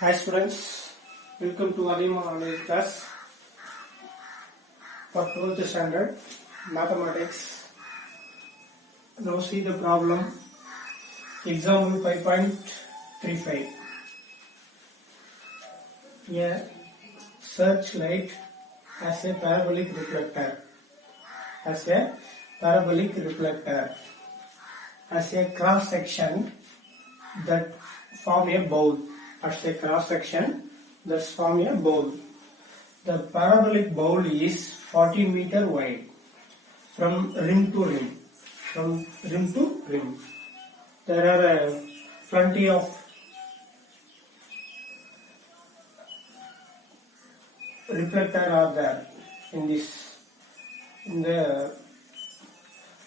Hi students, welcome to Alima online class for 12th standard mathematics. Now see the problem. Example 5.35. A searchlight has a parabolic reflector. Has a cross section that form a bowl. As a cross section that form a bowl. The parabolic bowl is 40 meter wide from rim to rim. From rim to rim. There are plenty of reflector are there in the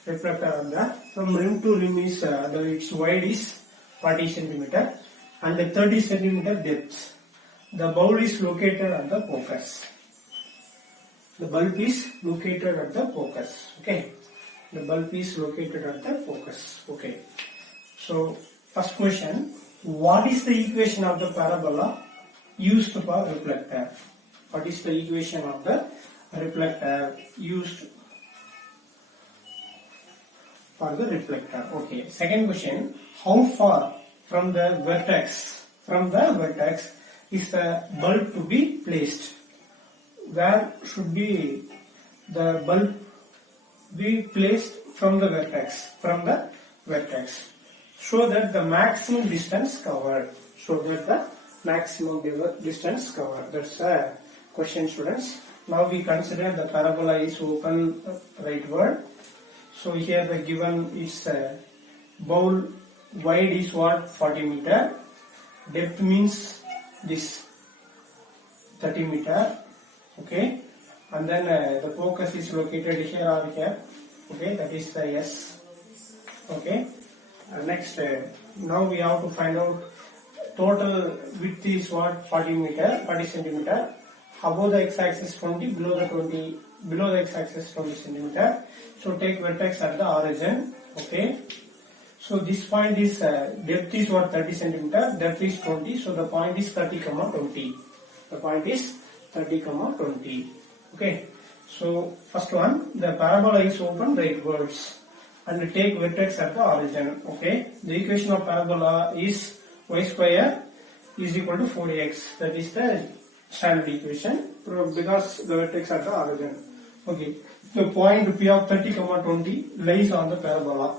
reflector are there. From rim to rim is its wide is 40 centimeter and 30 centimeter depth. The bowl is located at the focus. The bulb is located at the focus. Okay. The bulb is located at the focus. Okay. So first question: what is the equation of the parabola used for reflector? What is the equation of the reflector used for the reflector? Okay. Second question: how far from the vertex is the bulb to be placed? Where should be the bulb be placed from the vertex? From the vertex. Show that the maximum distance covered. That's a question, students. Now we consider the parabola is open rightward. So here the given is bowl wide is what? 40 meter. Depth means this 30 meter. Okay. And then the focus is located here or here. Okay. That is the S. Okay. Next, now we have to find out total width is what? 40 centimeter. Above the x-axis 20, below the x-axis 20 centimeter. So take vertex at the origin. Okay. So this point is depth is what? 30 centimeter. Depth is 20. So the point is 30, 20. The point is 30, 20. Okay. So first one, the parabola is open rightwards and take vertex at the origin. Okay. The equation of parabola is y square is equal to 4x. That is the standard equation because the vertex at the origin. Okay. The point P of 30, 20 lies on the parabola.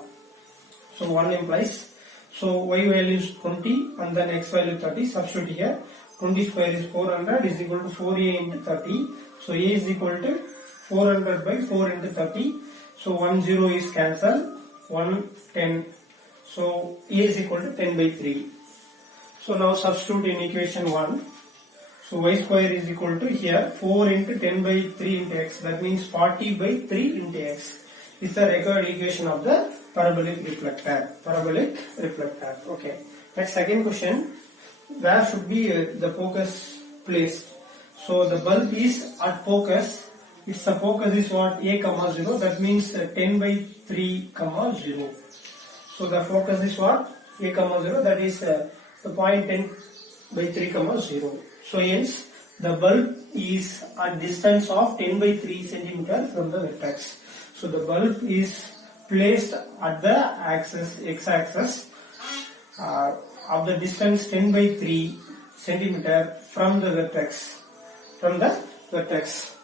So 1 implies. So y value is 20 and then x value 30. Substitute here. 20 square is 400 is equal to 4a into 30. So a is equal to 400 by 4 into 30. So 1 0 is cancelled. 1 10. So a is equal to 10 by 3. So now substitute in equation 1. So y square is equal to here 4 into 10 by 3 into x. That means 40 by 3 into x. Is the required equation of the parabolic reflector. Okay. Next, second question. Where should be the focus placed? So the bulb is at focus. Its the focus is what? A, 0. That means 10 by 3, 0. So the focus is what? A, 0. That is the point 10 by 3, 0. So hence the bulb is at distance of 10 by 3 centimeter from the vertex. So the bulb is placed at the x-axis of the distance 10 by 3 centimeter from the vertex.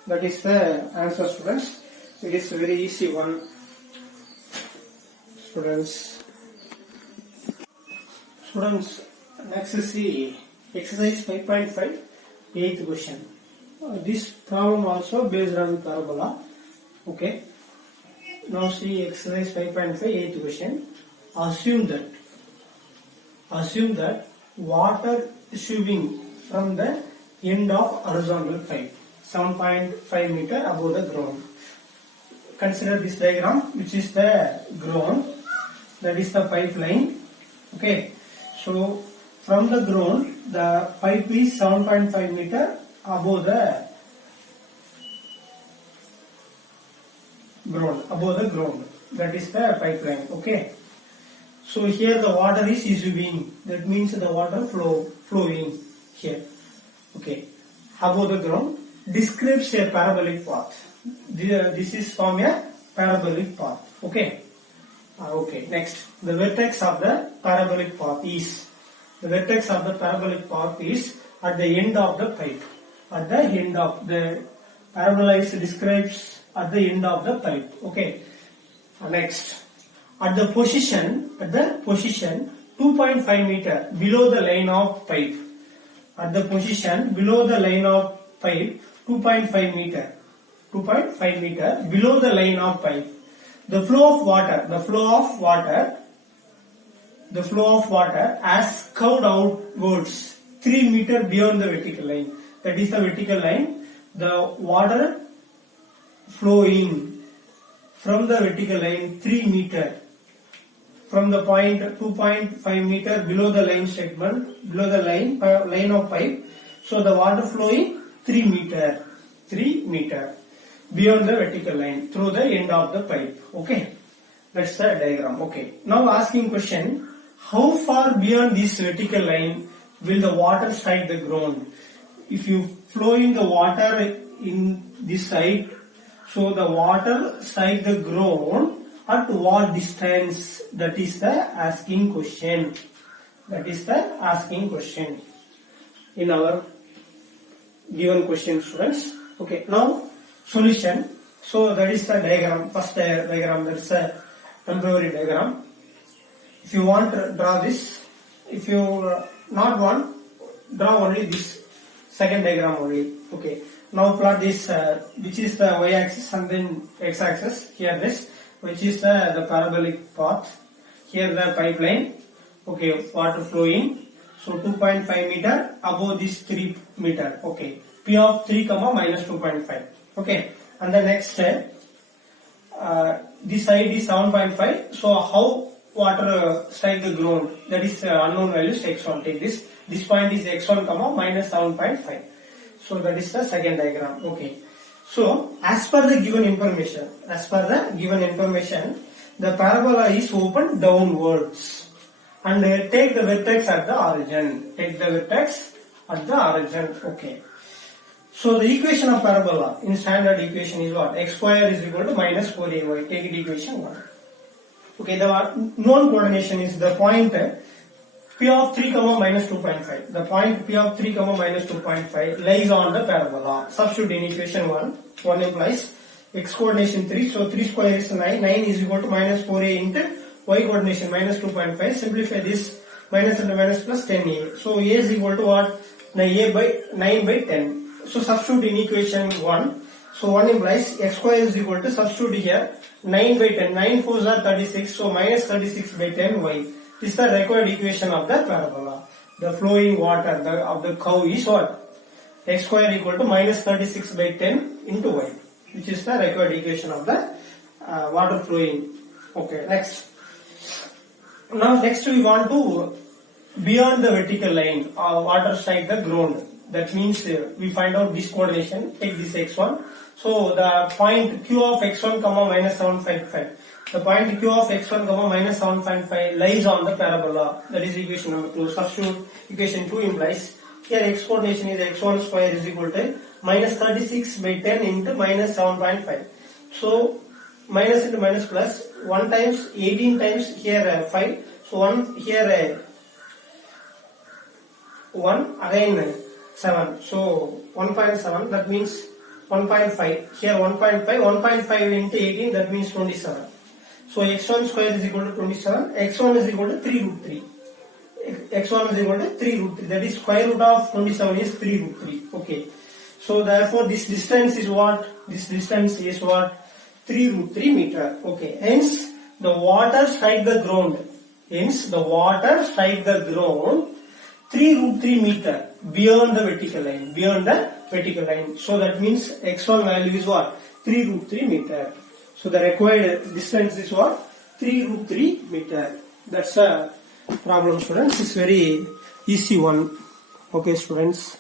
That is the answer, students. It is a very easy one, students. Next is the exercise 5.5, 8th question. This problem also based on parabola. Okay. Now see exercise 5.5, 8th question. Assume that water issuing from the end of horizontal pipe 7.5 meter above the ground. Consider this diagram, which is the ground, that is the pipeline. Okay. So from the ground, the pipe is 7.5 meter above the ground. That is the pipeline. Okay. So here the water is issuing. That means the water flowing. here. Okay, above the ground describes a parabolic path. This is from a parabolic path. Okay. Okay. Next, the vertex of the parabolic path is at the end of the pipe. At the end of the parabola is describes at the end of the pipe. Okay. Next, at the position 2.5 meter below the line of pipe. At the position below the line of pipe 2.5 meter below the line of pipe. The flow of water has curved outwards 3 meter beyond the vertical line. That is the vertical line. The water flowing from the vertical line 3 meter from the point 2.5 meter below the line segment, below the line of pipe. So the water flowing 3 meter beyond the vertical line through the end of the pipe. Okay, that's the diagram. Okay, now asking question, how far beyond this vertical line will the water strike the ground? If you flowing the water in this side, so the water strike the ground at what distance? That is the asking question. In our given question, students. Okay, now solution. So that is the diagram. First diagram, that is a temporary diagram. If you want to draw this, if you not want, draw only this second diagram only. Okay. Now plot this, which is the y-axis and then x-axis. Here this, which is the parabolic path. Here the pipeline. Okay, water flowing. So 2.5 meter above this 3 meter. Okay. P of 3 comma minus 2.5. Okay. And the next step, this side is 7.5. So how water strike the ground? That is unknown values x1. Take this. This point is x1 comma minus 7.5. So that is the second diagram. Okay. So as per the given information, the parabola is open downwards. And take the vertex at the origin. Okay. So the equation of parabola in standard equation is what? X square is equal to minus 4ay. Take it equation 1. Okay, the known coordination is the point P of 3 comma minus 2.5. The point P of 3 comma minus 2.5 lies on the parabola. Substitute in equation 1. 1 implies x coordination 3. So 3 square is 9. 9 is equal to minus 4a into y coordination minus 2.5. Simplify this, minus into minus plus 10a. So a is equal to what? A by 9 by 10. So substitute in equation 1. So 1 implies x square is equal to, substitute here, 9 by 10. 9 4s are 36. So minus 36 by 10 y. This is the required equation of the parabola. The flowing water of the curve is what? X square equal to minus 36 by 10 into y. Which is the required equation of the water flowing. Okay, next. Now next we want to beyond the vertical line, water strike the ground. That means we find out this coordination. Take this x1. So the point q of x1 comma minus 7.5. The point q of x1 comma minus 7.5 lies on the parabola. That is equation number 2. Substitute equation 2 implies here x coordination is x1 square is equal to minus 36 by 10 into minus 7.5. So minus into minus plus 1 times 18 times here 5. So 1 here 1 again 7. So 1.7, that means 1.5. Here 1.5. 1.5 into 18, that means 27. So x1 square is equal to 27. x1 is equal to 3 root 3. x1 is equal to 3 root 3. That is square root of 27 is 3 root 3. Okay. So therefore this distance is what? 3 root 3 meter. Okay. Hence the water strike the ground. 3 root 3 meter beyond the vertical line. So that means x1 value is what? 3 root 3 meter. So the required distance is what? 3 root 3 meter. That's a problem, students. It's very easy one. Okay, students.